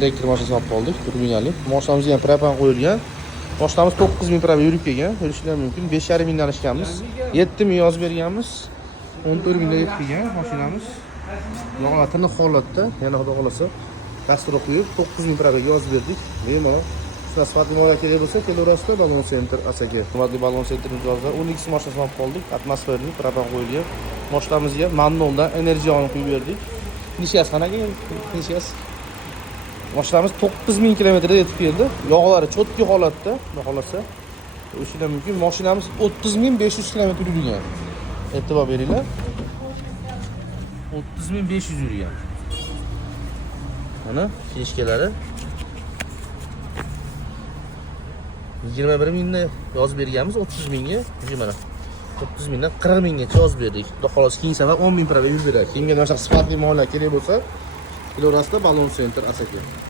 Elektr mashinasi olib qoldik, turbinali. Mashinamizga ham propan qo'yilgan. Mashinamiz 9000 probega yurib kelgan. Ko'rishingiz mumkin. 5,5 mingdan ishganmiz. 7000 yozib berganmiz. 14000 ga yetib kelgan mashinamiz. Yog'lar tiniq holatda, yana xudo xolasa dastur qo'yib 9000 probega yozib berdik. Bemalol sifatli moya kerak bo'lsa, kelaverasizlar Balon Center Asaka. Hurmatli Balon Center mijozlar, 12 mashinasini olib qoldik. Atmosferli propan qo'yilgan. Mashinamizga manualdan energiyani quyib berdik. Nishiyasi qanaqa? Nishiyasi mashinamiz 9000 kilometrda yetib keldi. Yog'lari cho'tki holatda, xudo xolasa. O'shida mumkin. Mashinamiz 30500 kilometr yurgan. E'tibor beringlar. 30500 yurgan. Mana fishkalari 21 mingni yozib berganmiz, 30 mingga. Mana 30 mingdan 40 minggacha yozib berdik. Xudo xolasa keyingi safar 10 ming proga yurib beradi. Kimga boshqa sifatli mollar kerak bo'lsa, kelaverasizlar Balon Center Asaka.